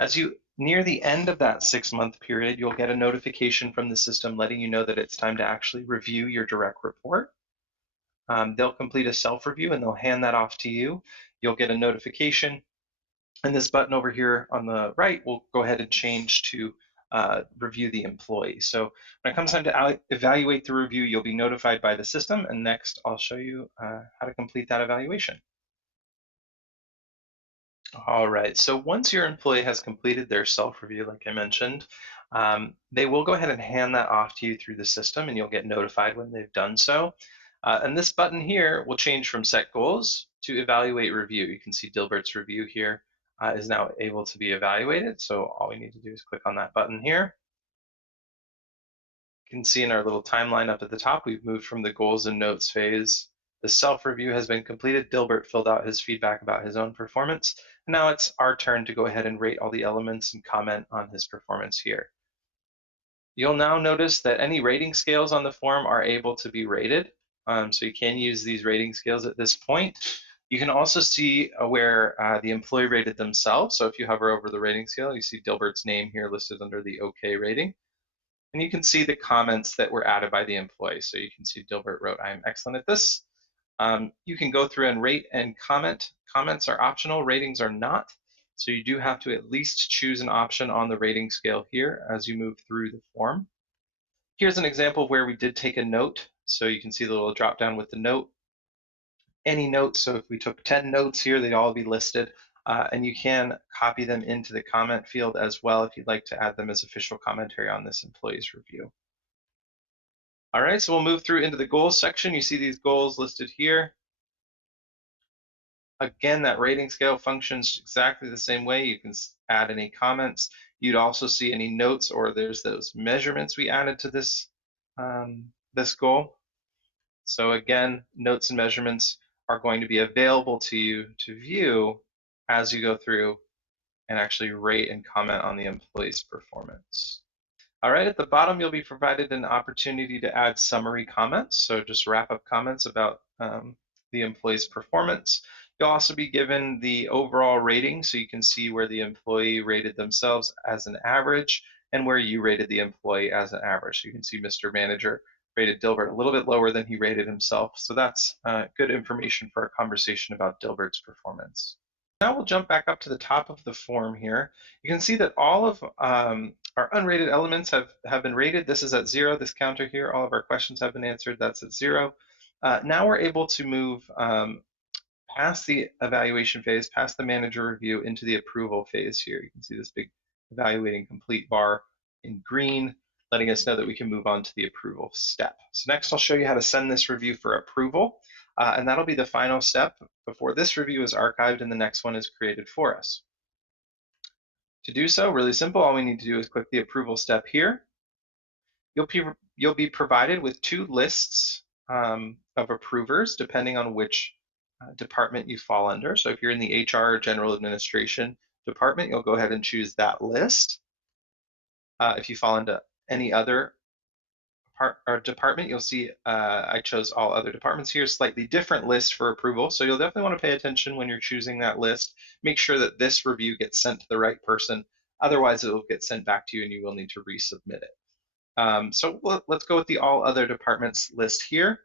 As you near the end of that 6-month period, you'll get a notification from the system letting you know that it's time to actually review your direct report. They'll complete a self-review and they'll hand that off to you. You'll get a notification, and this button over here on the right will go ahead and change to review the employee. So when it comes time to evaluate the review, you'll be notified by the system, and next I'll show you how to complete that evaluation. All right, so once your employee has completed their self-review, like I mentioned, they will go ahead and hand that off to you through the system, and you'll get notified when they've done so. And this button here will change from set goals to evaluate review. You can see Dilbert's review here is now able to be evaluated. So all we need to do is click on that button here. You can see in our little timeline up at the top, we've moved from the goals and notes phase. The self-review has been completed. Dilbert filled out his feedback about his own performance. And now it's our turn to go ahead and rate all the elements and comment on his performance here. You'll now notice that any rating scales on the form are able to be rated. So you can use these rating scales at this point. You can also see where the employee rated themselves. So if you hover over the rating scale, you see Dilbert's name here listed under the OK rating. And you can see the comments that were added by the employee. So you can see Dilbert wrote, "I am excellent at this." You can go through and rate and comment. Comments are optional, ratings are not. So you do have to at least choose an option on the rating scale here as you move through the form. Here's an example of where we did take a note. So you can see the little drop down with the note. Any notes, so if we took 10 notes here, they'd all be listed. And you can copy them into the comment field as well if you'd like to add them as official commentary on this employee's review. All right, so we'll move through into the goals section. You see these goals listed here. Again, that rating scale functions exactly the same way. You can add any comments. You'd also see any notes, or there's those measurements we added to this, this goal. So again, notes and measurements are going to be available to you to view as you go through and actually rate and comment on the employee's performance. All right, at the bottom, you'll be provided an opportunity to add summary comments. So just wrap up comments about the employee's performance. You'll also be given the overall rating, so you can see where the employee rated themselves as an average and where you rated the employee as an average. So you can see Mr. Manager rated Dilbert a little bit lower than he rated himself. So that's good information for a conversation about Dilbert's performance. Now we'll jump back up to the top of the form here. You can see that all of our unrated elements have been rated. This is at 0, this counter here. All of our questions have been answered. That's at 0. Now we're able to move past the evaluation phase, past the manager review, into the approval phase here. You can see this big evaluating complete bar in green, letting us know that we can move on to the approval step. So next I'll show you how to send this review for approval, and that'll be the final step before this review is archived and the next one is created for us. To do so, really simple, all we need to do is click the approval step here. You'll be provided with 2 lists of approvers depending on which department you fall under. So if you're in the HR or General Administration department, you'll go ahead and choose that list. If you fall into any other department, you'll see I chose all other departments here, slightly different list for approval. So you'll definitely want to pay attention when you're choosing that list. Make sure that this review gets sent to the right person. Otherwise, it will get sent back to you and you will need to resubmit it. So let's go with the all other departments list here.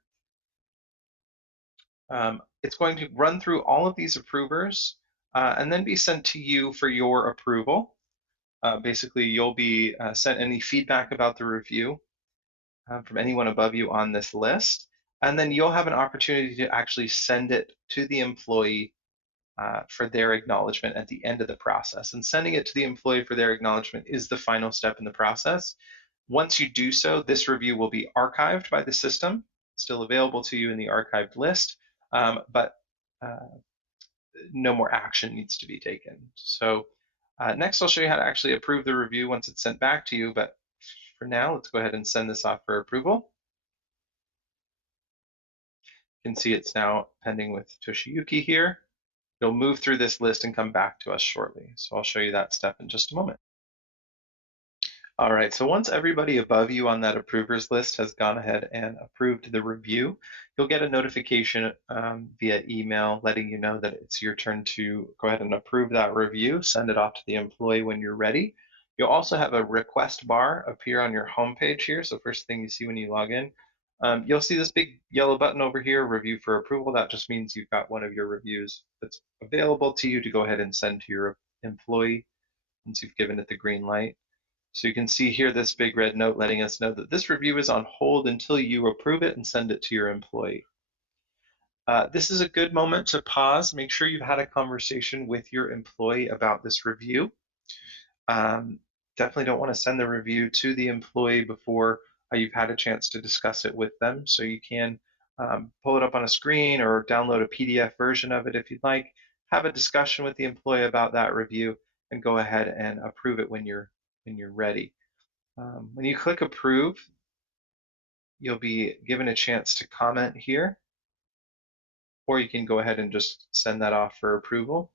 It's going to run through all of these approvers and then be sent to you for your approval. Basically, you'll be sent any feedback about the review from anyone above you on this list, and then you'll have an opportunity to actually send it to the employee for their acknowledgement at the end of the process. And sending it to the employee for their acknowledgement is the final step in the process. Once you do so, this review will be archived by the system, still available to you in the archived list, but no more action needs to be taken. So next I'll show you how to actually approve the review once it's sent back to you, but for now, let's go ahead and send this off for approval. You can see it's now pending with Toshiyuki here. You'll move through this list and come back to us shortly. So I'll show you that step in just a moment. All right, so once everybody above you on that approvers list has gone ahead and approved the review, you'll get a notification via email letting you know that it's your turn to go ahead and approve that review, send it off to the employee when you're ready. You'll also have a request bar appear on your home page here. So first thing you see when you log in, you'll see this big yellow button over here, review for approval. That just means you've got one of your reviews that's available to you to go ahead and send to your employee once you've given it the green light. So you can see here this big red note letting us know that this review is on hold until you approve it and send it to your employee. This is a good moment to pause. Make sure you've had a conversation with your employee about this review. Definitely don't want to send the review to the employee before you've had a chance to discuss it with them. So you can pull it up on a screen or download a PDF version of it if you'd like. Have a discussion with the employee about that review and go ahead and approve it when you're ready. When you click approve, you'll be given a chance to comment here, or you can go ahead and just send that off for approval.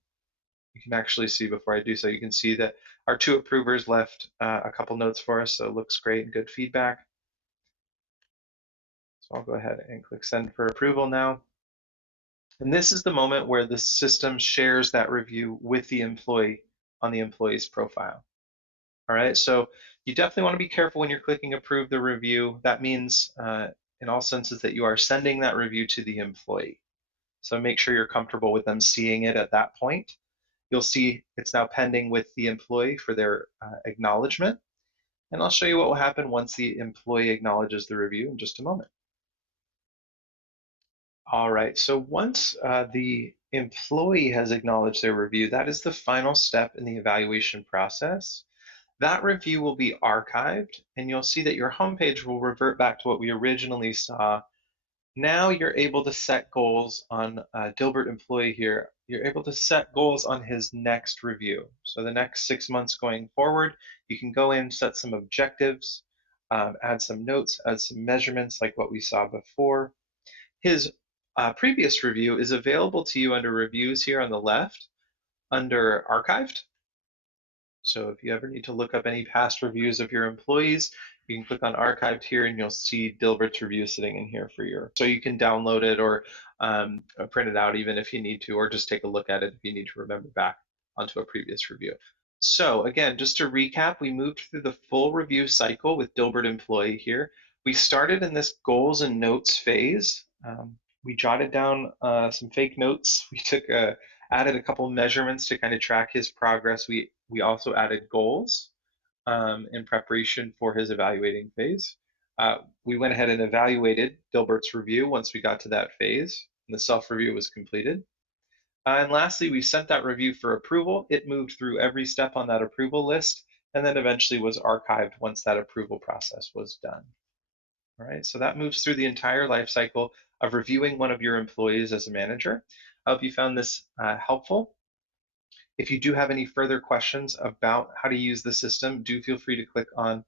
You can actually see before I do so, you can see that our two approvers left a couple notes for us, so it looks great and good feedback. So I'll go ahead and click send for approval now. And this is the moment where the system shares that review with the employee on the employee's profile. All right, so you definitely want to be careful when you're clicking approve the review. That means in all senses that you are sending that review to the employee. So make sure you're comfortable with them seeing it at that point. You'll see it's now pending with the employee for their acknowledgement. And I'll show you what will happen once the employee acknowledges the review in just a moment. All right, so once the employee has acknowledged their review, that is the final step in the evaluation process. That review will be archived, and you'll see that your homepage will revert back to what we originally saw. Now you're able to set goals on Dilbert employee here. You're able to set goals on his next review. So the next 6 months going forward, you can go in, set some objectives, add some notes, add some measurements like what we saw before. His previous review is available to you under reviews here on the left under archived. So if you ever need to look up any past reviews of your employees, you can click on archived here and you'll see Dilbert's review sitting in here for you. So you can download it or print it out even if you need to, or just take a look at it if you need to remember back onto a previous review. So again, just to recap, we moved through the full review cycle with Dilbert employee here. We started in this goals and notes phase. We jotted down some fake notes. We added a couple measurements to kind of track his progress. We also added goals in preparation for his evaluating phase. We went ahead and evaluated Dilbert's review once we got to that phase, and the self-review was completed. And lastly, we sent that review for approval. It moved through every step on that approval list, and then eventually was archived once that approval process was done. All right, so that moves through the entire life cycle of reviewing one of your employees as a manager. I hope you found this helpful. If you do have any further questions about how to use the system, do feel free to click on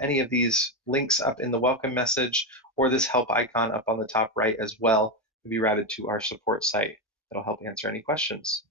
any of these links up in the welcome message or this help icon up on the top right as well to be routed to our support site that'll help answer any questions.